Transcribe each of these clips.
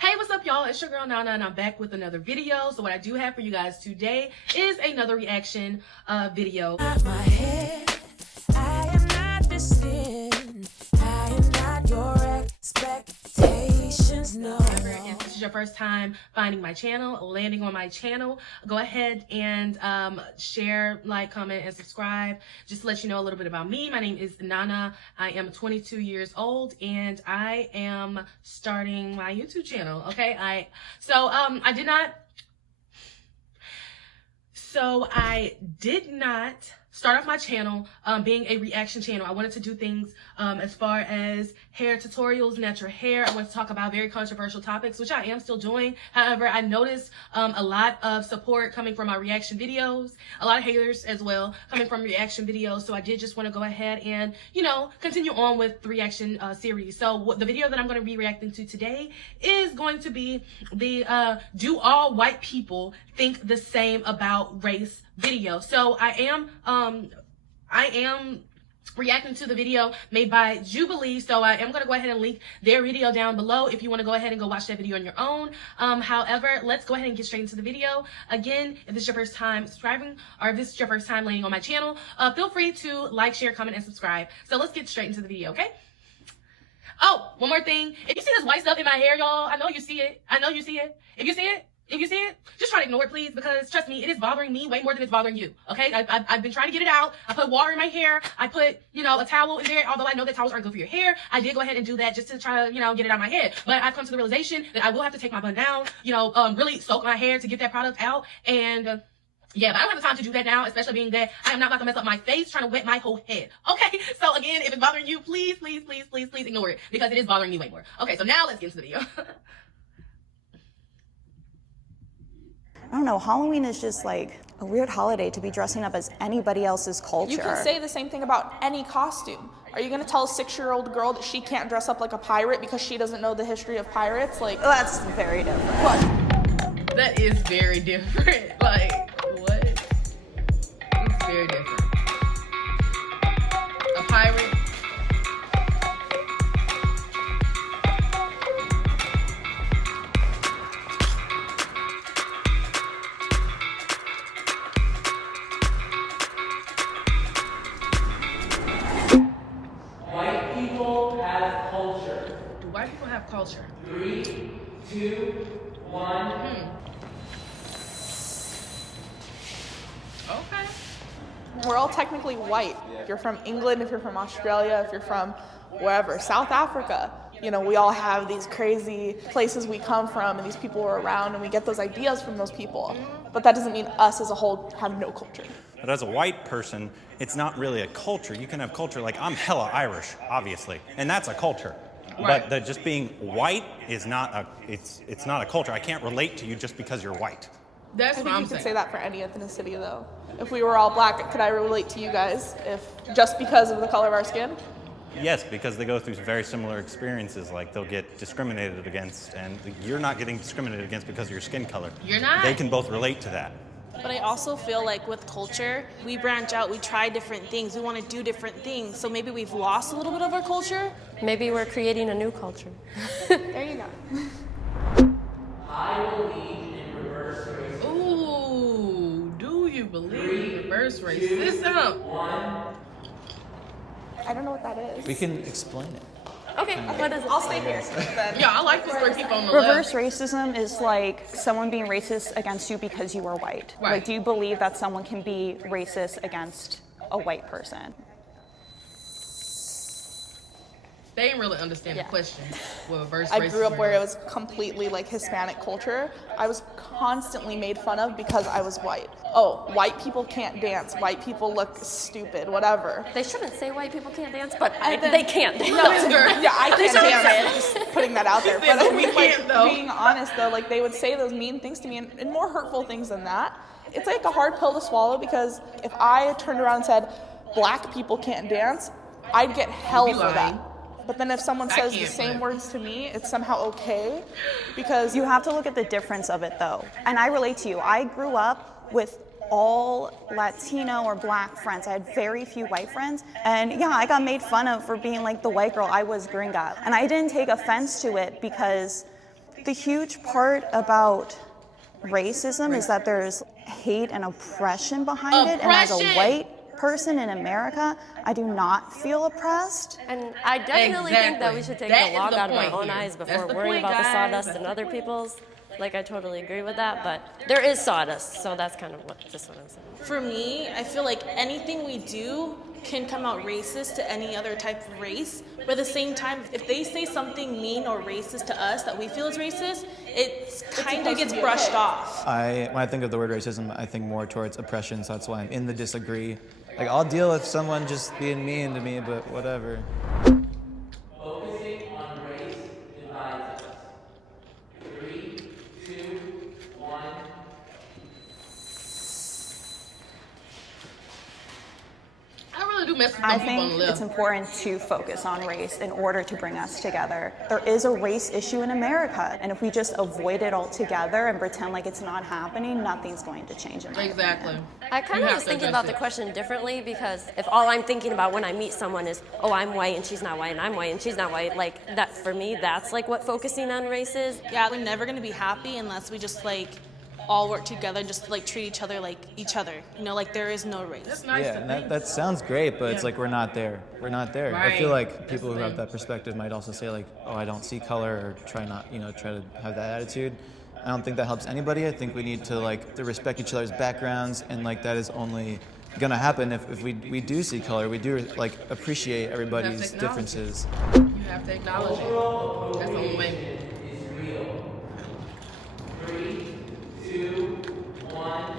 Hey, what's up, y'all? It's your girl Nana, and I'm back with another video. So what I do have for you guys today is another reaction video. My head, I am not listening. I am not your expectations, no. If this is your first time finding my channel, landing on my channel, go ahead and share, like, comment, and subscribe. Just to let you know a little bit about me. My name is Nana. I am 22 years old, and I am starting my YouTube channel. Okay, I did not start off my channel being a reaction channel. I wanted to do things as far as hair tutorials, natural hair. I wanted to talk about very controversial topics, which I am still doing. However, I noticed a lot of support coming from my reaction videos, a lot of haters as well coming from reaction videos. So I did just want to go ahead and, you know, continue on with the reaction series. So the video that I'm going to be reacting to today is going to be the do all white people think the same about race video. So I am reacting to the video made by Jubilee, so I am going to go ahead and link their video down below if you want to go ahead and go watch that video on your own. However, let's go ahead and get straight into the video. Again, if this is your first time subscribing, or if this is your first time landing on my channel, feel free to like, share, comment, and subscribe. So let's get straight into the video, okay? Oh, one more thing. If you see this white stuff in my hair, y'all, I know you see it. I know you see it. If you see it, just try to ignore it, please, because trust me, it is bothering me way more than it's bothering you, okay? I've been trying to get it out. I put water in my hair. I put, you know, a towel in there, although I know that towels aren't good for your hair. I did go ahead and do that just to try to, you know, get it out of my head. But I've come to the realization that I will have to take my bun down, you know, really soak my hair to get that product out. And yeah, but I don't have the time to do that now, especially being that I am not about to mess up my face trying to wet my whole head. Okay, so again, if it's bothering you, please ignore it, because it is bothering me way more. Okay, so now let's get into the video. I don't know, Halloween is just like a weird holiday to be dressing up as anybody else's culture. You can say the same thing about any costume. Are you going to tell a 6-year-old girl that she can't dress up like a pirate because she doesn't know the history of pirates? Like, that's very different. What? That is very different. Like, what? It's very different. A pirate. White people have culture. Do white people have culture? 3, 2, 1. Okay. We're all technically white. If you're from England, if you're from Australia, if you're from wherever, South Africa, you know, we all have these crazy places we come from and these people are around and we get those ideas from those people. But that doesn't mean us as a whole have no culture. But as a white person, it's not really a culture. You can have culture, like I'm hella Irish, obviously, and that's a culture. Right. But just being white is not a, it's not a culture. I can't relate to you just because you're white. That's I what think I'm you could saying. say that for any ethnicity though. If we were all black, could I relate to you guys if just because of the color of our skin? Yes, because they go through very similar experiences, like they'll get discriminated against, and you're not getting discriminated against because of your skin color. You're not. They can both relate to that. But I also feel like with culture, we branch out, we try different things, we want to do different things. So maybe we've lost a little bit of our culture. Maybe we're creating a new culture. There you go. I believe in reverse racism. Ooh, do you believe in reverse 3, racism? 2, 1. I don't know what that is. We can explain it. Okay, what is it? I'll stay here. Yeah, I like to swear people on the Reverse left. racism is like someone being racist against you because you are white. Right. Like, do you believe that someone can be racist against a white person? They didn't really understand the question. Well, reverse I grew up racism where it was. was completely like Hispanic culture. I was constantly made fun of because I was white. Oh, white people can't dance. White people look stupid, whatever. They shouldn't say white people can't dance, but And then- they can't dance. No, yeah, I can't shouldn't dance. say I'm just putting that out there. But I We mean, like, can't, though. being honest though, like they would say those mean things to me and more hurtful things than that. It's like a hard pill to swallow because if I turned around and said, black people can't dance, I'd get hell You'd be for that. lying. But then if someone I says the can't, same but- words to me, it's somehow okay because You have to look at the difference of it though. And I relate to you. I grew up with all Latino or black friends. I had very few white friends. And yeah, I got made fun of for being like the white girl. I was gringa. And I didn't take offense to it because the huge part about racism is that there's hate and oppression behind it. And as a Oppression! white person in America, I do not feel oppressed. And I definitely think that we should take That the is log the out of our point own here. eyes That's before the worrying point, about the guys. sawdust and other people's. Like, I totally agree with that, but there is sawdust, so that's kind of just what I'm saying. For me, I feel like anything we do can come out racist to any other type of race. But at the same time, if they say something mean or racist to us that we feel is racist, it kind of gets brushed off. When I think of the word racism, I think more towards oppression, so that's why I'm in the disagree. Like, I'll deal with someone just being mean to me, but whatever. Focusing on race divides us. 3, 2, 1. I really do mess with I some people on think the it's left. important to focus on race in order to bring us together. There is a race issue in America, and if we just avoid it altogether and pretend like it's not happening, nothing's going to change in my Exactly. opinion. I kind You of have was to thinking address about the it. question differently, because if all I'm thinking about when I meet someone is, oh, I'm white and she's not white, and I'm white and she's not white, like, that for me, that's like what focusing on race is. Yeah, we're never gonna be happy unless we just like all work together and just like treat each other like each other. You know, like there is no race. That's nice Yeah, to and think. that sounds great, but it's Yeah. like we're not there. We're not there. I Right. feel like That's people the who have thing. that perspective might also say like, oh, I don't see color, or try to have that attitude. I don't think that helps anybody. I think we need to to respect each other's backgrounds, and like that is only gonna happen if we do see color. We do appreciate everybody's acknowledge it. differences. You have to acknowledge it. That's the only way. Is real. 3, 2, 1.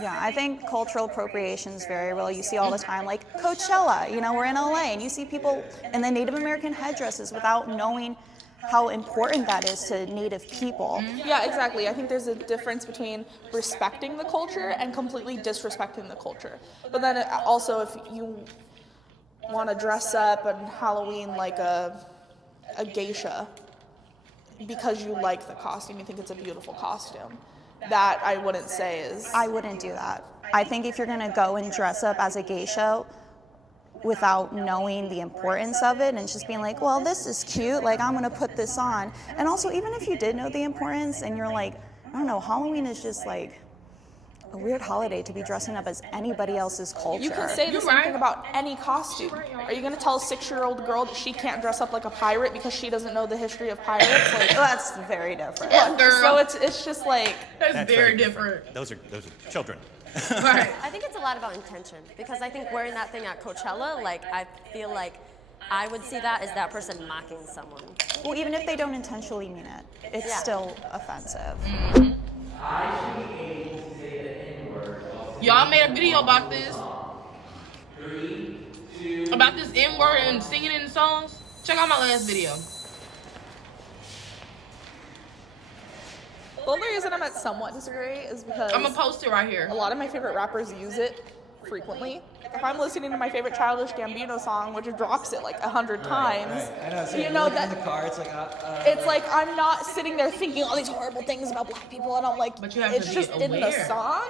Yeah, I think cultural appropriation is very real. You see all the time, like Coachella, we're in LA, and you see people in the Native American headdresses without knowing how important that is to Native people. Yeah, exactly. I think there's a difference between respecting the culture and completely disrespecting the culture. But then also, if you want to dress up on Halloween like a geisha because you like the costume, you think it's a beautiful costume, that I wouldn't say is... I wouldn't do that. I think if you're gonna go and dress up as a geisha without knowing the importance of it and just being like, well, this is cute, like I'm gonna put this on. And also, even if you did know the importance and you're like, I don't know, Halloween is just like a weird holiday to be dressing up as anybody else's culture. You can say the You're same right. thing about any costume. Are you going to tell a 6-year-old girl that she can't dress up like a pirate because she doesn't know the history of pirates? Like, That's very different. Yeah, girl. so it's just like... That's very different. Those are children. Right. I think it's a lot about intention, because I think wearing that thing at Coachella, like, I feel like I would see that as that person mocking someone. Well, even if they don't intentionally mean it, it's Yeah. still offensive. I should be able to say the N-word. Y'all made a video about this. 3, 2, About this N-word and singing it in songs. Check out my last video. The only reason I'm at somewhat disagree is because I'm gonna post it right here. a lot of my favorite rappers use it frequently. If I'm listening to my favorite Childish Gambino song, which drops it like 100 times, you know that... in the car, it's like, It's like I'm not sitting there thinking all these horrible things about black people, and I'm like, But you have it's to be just in the aware. song,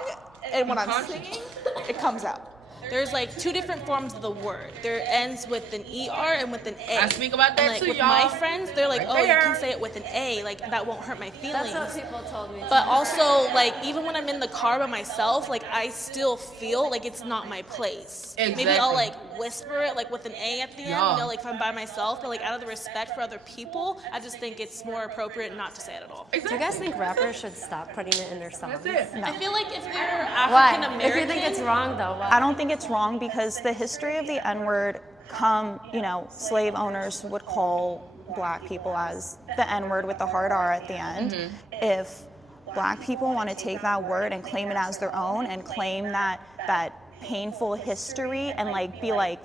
and when I'm Conscious. singing, it comes out. There's like two different forms of the word. There ends with an ER and with an A. I speak about that and, like, too, with y'all. my friends, they're like, Right oh, you there. can say it with an A, like that won't hurt my feelings. That's what people told me. But also, like, even when I'm in the car by myself, like, I still feel like it's not my place. Maybe I'll, Exactly. like, whisper it, like, with an A at the end, Yeah. you know, like, if I'm by myself. But, like, out of the respect for other people, I just think it's more appropriate not to say it at all. Do you guys think rappers should stop putting it in their songs? That's it. I feel like if they're Why? African If you American, think it's wrong, though, why? I don't think it's wrong because the history of the N-word slave owners would call black people as the N-word with the hard R at the end. If black people want to take that word and claim it as their own and claim that painful history and be like,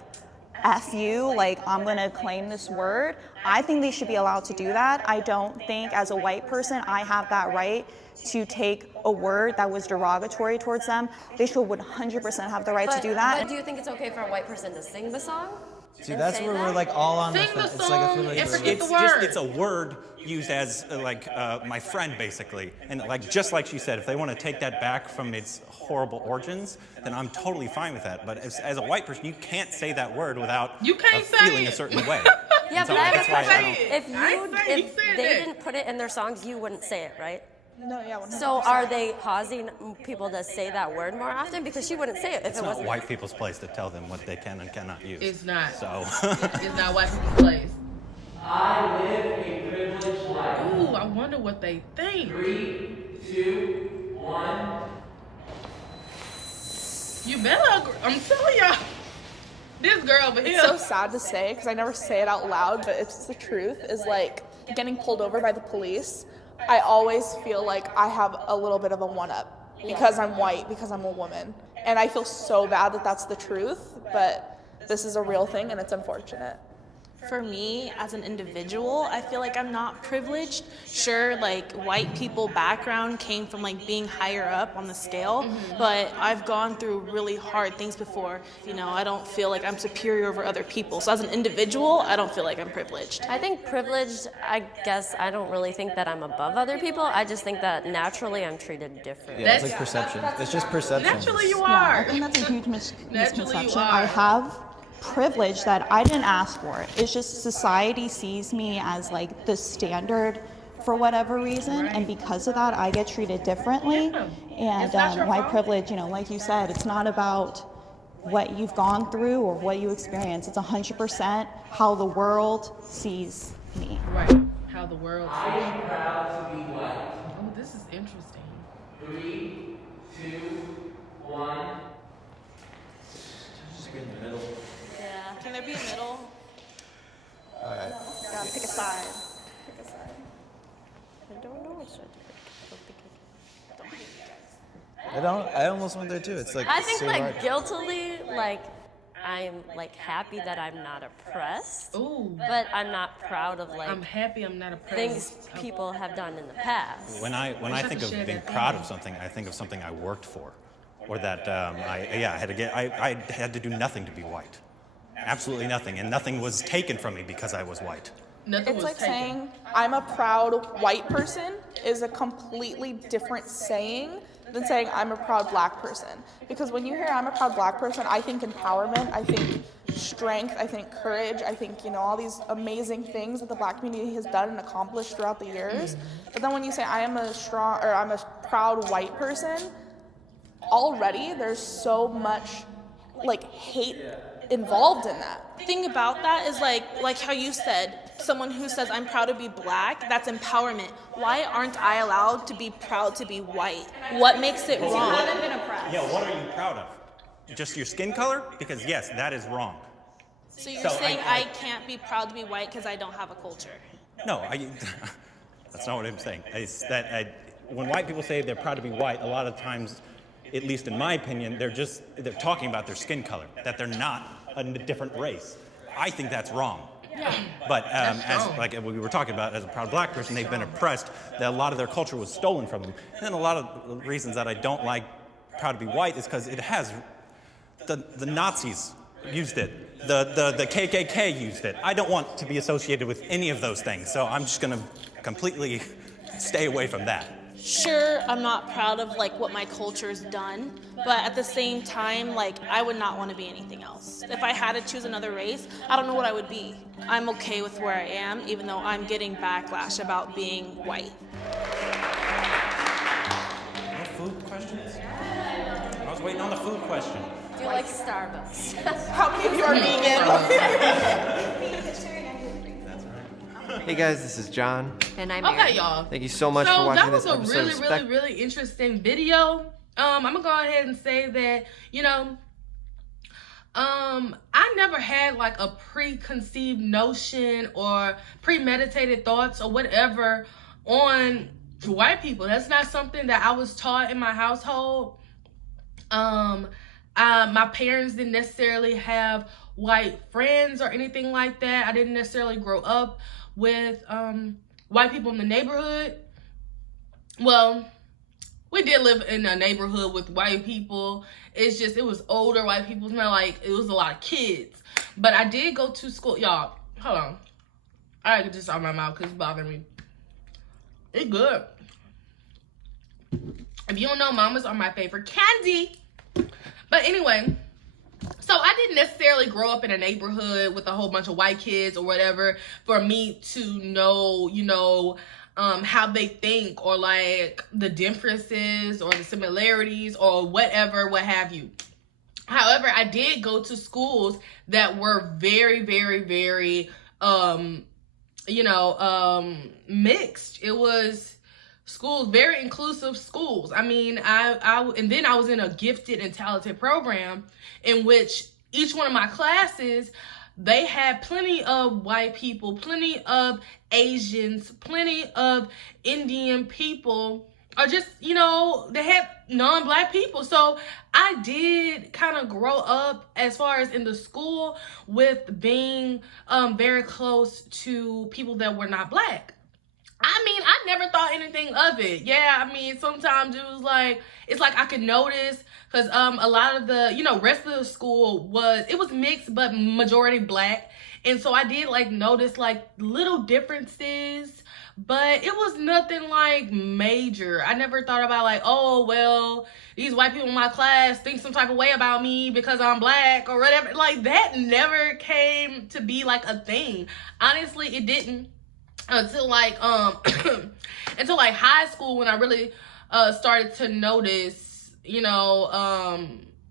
F you, like I'm gonna claim this word, I think they should be allowed to do that. I don't think as a white person I have that right to take a word that was derogatory towards them. They should 100% have the right to do that. But do you think it's okay for a white person to sing the song? see, and that's say where that? we're all on Sing the the fence. It's like I feel song like and we're- forget the It's word. it's a word used as my friend basically, and just like she said, if they want to take that back from its horrible origins, then I'm totally fine with that. But as a white person, you can't say that word without You can't say feeling it. a certain way. Yeah, And so but I have that's a why I question. don't- If I ain't you, saying he if said they that. didn't put it in their songs, you wouldn't say it, right? No, yeah. 100%. So are they causing people to say that word more often? Because she wouldn't say it if It's it not wasn't. white people's place to tell them what they can and cannot use. It's not. So. It's not white people's place. I live a privileged life. Ooh, I wonder what they think. 3, 2, 1. You better. I'm telling y'all. This girl over here. It's so sad to say because I never say it out loud, but it's the truth. Is like getting pulled over by the police. I always feel like I have a little bit of a one-up because I'm white, because I'm a woman, and I feel so bad that that's the truth. But this is a real thing, and it's unfortunate. For me, as an individual, I feel like I'm not privileged. Sure, like white people background came from like being higher up on the scale, but I've gone through really hard things before. You know, I don't feel like I'm superior over other people. So as an individual, I don't feel like I'm privileged. I think privileged, I guess I don't really think that I'm above other people. I just think that naturally I'm treated differently. Yeah, it's like perception. It's just perception. Naturally, you Yeah, I are. think that's a huge Naturally, you misconception. are. I have privilege that I didn't ask for. It's just society sees me as like the standard for whatever reason, and because of that, I get treated differently. And It's not your white fault. privilege, you know, like you said, it's not about what you've gone through or what you experience. It's 100% how the world sees me. Right. How the world. I am proud to be white. Oh, this is interesting. 3, 2, 1. Just be in the middle. Yeah. Can there be a middle? Gotta pick a side. I don't know which one to pick. I almost went there too. It's like I think so like hard. guiltily, like I'm like happy that I'm not oppressed, Ooh. but I'm not proud of like I'm happy I'm not a things president. people have done in the past. When I have think to of share being that proud thing. of something, I think of something I worked for, or that I had to get. I had to do nothing to be white, absolutely nothing, and nothing was taken from me because I was white. Nothing It's was like taken. saying I'm a proud white person is a completely different saying than saying I'm a proud black person. Because when you hear I'm a proud black person, I think empowerment, I think strength, I think courage, I think, you know, all these amazing things that the black community has done and accomplished throughout the years. But then when you say I am a strong, or I'm a proud white person, already there's so much like hate involved in that. The thing about that is like how you said, someone who says I'm proud to be black, that's empowerment. Why aren't I allowed to be proud to be white? What makes it wrong? Yeah, what are you proud of? Just your skin color? Because yes, that is wrong. So you're So saying I- I can't be proud to be white because I don't have a culture. No, that's not what I'm saying. It's that when white people say they're proud to be white, a lot of times, at least in my opinion, they're talking about their skin color, that they're not a different race. I think that's wrong. Yeah. But as strong. like we were talking about, as a proud black person, they've been oppressed. That a lot of their culture was stolen from them. And a lot of reasons that I don't like proud to be white is because it has the Nazis used it, the KKK used it. I don't want to be associated with any of those things, so I'm just gonna completely stay away from that. Sure, I'm not proud of like what my culture's done, but at the same time, like I would not want to be anything else. If I had to choose another race, I don't know what I would be. I'm okay with where I am, even though I'm getting backlash about being white. No food questions? I was waiting on the food question. Do you like Starbucks? How many of you are vegan? Hey guys, this is John. And I'm Okay, y'all. Thank you so much So for watching that was this a episode really, of really, really interesting video. I'm gonna go ahead and say that, you know, I never had like a preconceived notion or premeditated thoughts or whatever on white people. That's not something that I was taught in my household. My parents didn't necessarily have white friends or anything like that. I didn't necessarily grow up with white people in the neighborhood. Well, we did live in a neighborhood with white people. It's just, it was older white people. It's not like it was a lot of kids. But I did go to school. Y'all, hold on. I could just out my mouth because it's bothering me. It's good. If you don't know, mamas are my favorite candy. But anyway, So I didn't necessarily grow up in a neighborhood with a whole bunch of white kids or whatever for me to know, how they think, or like the differences or the similarities or whatever, what have you. However, I did go to schools that were very, very, very, mixed. It was schools, very inclusive schools. I mean, and then I was in a gifted and talented program in which each one of my classes, they had plenty of white people, plenty of Asians, plenty of Indian people, or just, they had non-black people. So I did kind of grow up, as far as in the school, with being very close to people that were not black. I mean, I never thought anything of it. Yeah, I mean, sometimes it's like I could notice, because a lot of the, rest of the school was mixed, but majority black. And so I did like notice like little differences, but it was nothing like major. I never thought about like, oh, well, these white people in my class think some type of way about me because I'm black or whatever. Like, that never came to be like a thing. Honestly, it didn't. Until like until like high school, when I really started to notice,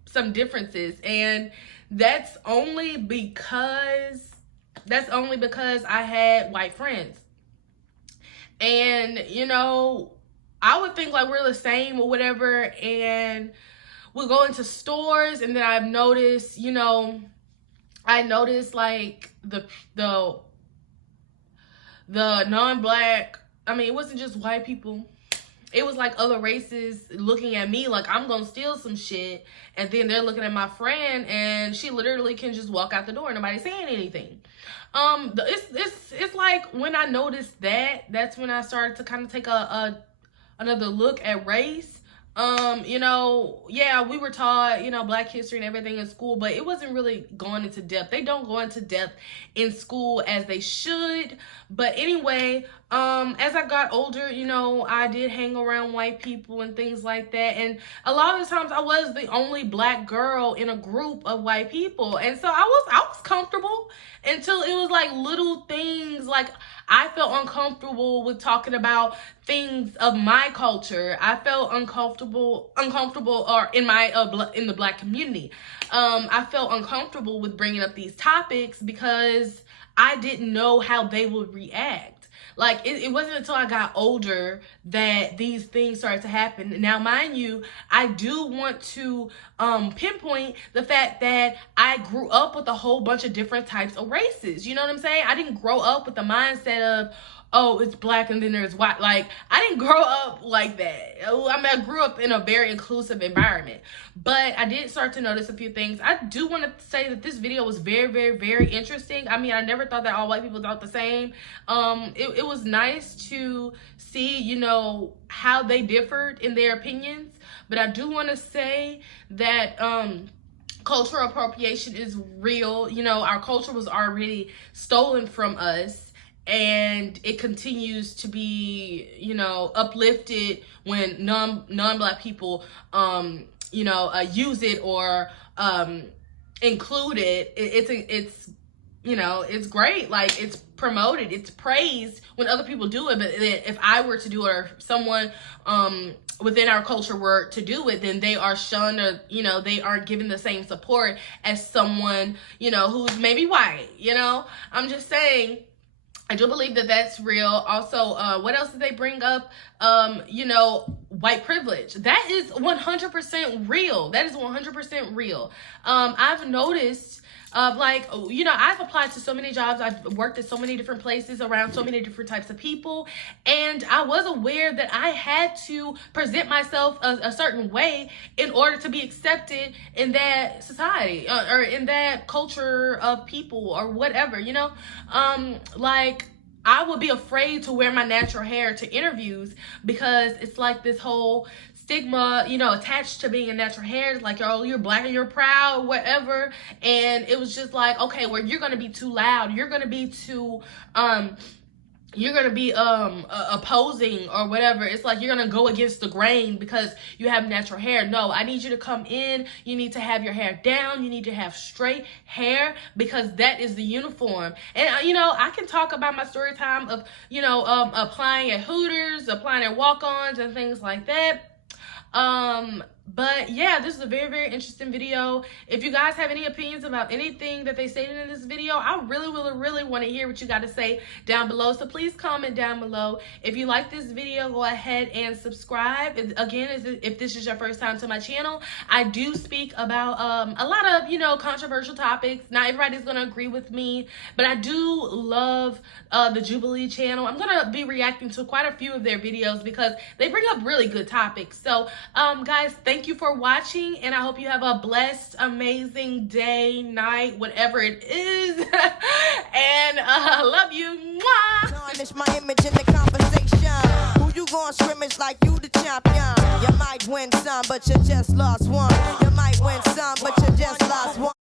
some differences. And that's only because I had white friends. And I would think like we're the same or whatever, and we'll go into stores, and then I noticed like the non-black, I mean, it wasn't just white people. It was like other races looking at me like I'm gonna steal some shit, and then they're looking at my friend, and she literally can just walk out the door, nobody's saying anything. It's like when I noticed that's when I started to kind of take another look at race. Yeah, we were taught, Black history and everything in school, but it wasn't really going into depth. They don't go into depth in school as they should. But anyway, as I got older, I did hang around white people and things like that. And a lot of the times I was the only Black girl in a group of white people. And so I was comfortable until it was like little things. Like, I felt uncomfortable with talking about things of my culture. I felt uncomfortable or in the Black community. I felt uncomfortable with bringing up these topics because I didn't know how they would react. Like, it wasn't until I got older that these things started to happen. Now, mind you, I do want to pinpoint the fact that I grew up with a whole bunch of different types of races. You know what I'm saying? I didn't grow up with the mindset of, oh, it's Black and then there's white. Like, I didn't grow up like that. I mean, I grew up in a very inclusive environment. But I did start to notice a few things. I do want to say that this video was very, very, very interesting. I mean, I never thought that all white people thought the same. It was nice to see, how they differed in their opinions. But I do want to say that cultural appropriation is real. Our culture was already stolen from us. And it continues to be, uplifted when non-Black people, use it or include it. It's great. Like, it's promoted, it's praised when other people do it. But if I were to do it, or someone within our culture were to do it, then they are shunned, or they aren't given the same support as someone who's maybe white. I'm just saying. I do believe that that's real. Also, what else did they bring up? White privilege. That is 100% real. That is 100% real. I've noticed, I've applied to so many jobs. I've worked at so many different places around so many different types of people. And I was aware that I had to present myself a certain way in order to be accepted in that society or in that culture of people or whatever, I would be afraid to wear my natural hair to interviews because it's like this whole stigma, attached to being a natural hair. It's like, oh, you're Black and you're proud, whatever. And it was just like, okay, well, you're going to be too loud. You're going to be too, you're gonna be opposing or whatever. It's like you're gonna go against the grain because you have natural hair. No, I need you to come in. You need to have your hair down. You need to have straight hair because that is the uniform. And you know, I can talk about my story time of, you know, applying at Hooters, applying at walk-ons and things like that. But yeah, this is a very, very interesting video. If you guys have any opinions about anything that they stated in this video, I really want to hear what you got to say down below. So please comment down below. If you like this video, go ahead and subscribe. Again, if this is your first time to my channel, I do speak about a lot of, you know, controversial topics. Not everybody's going to agree with me, but I do love the Jubilee channel. I'm going to be reacting to quite a few of their videos because they bring up really good topics. So, guys, thank you for watching, and I hope you have a blessed, amazing day, night, whatever it is. And love you. Mwah! Tarnish my image in the conversation. Who you gonna scrimmage like you the champion? You might win some, but you just lost one. You might win some, but you just lost one.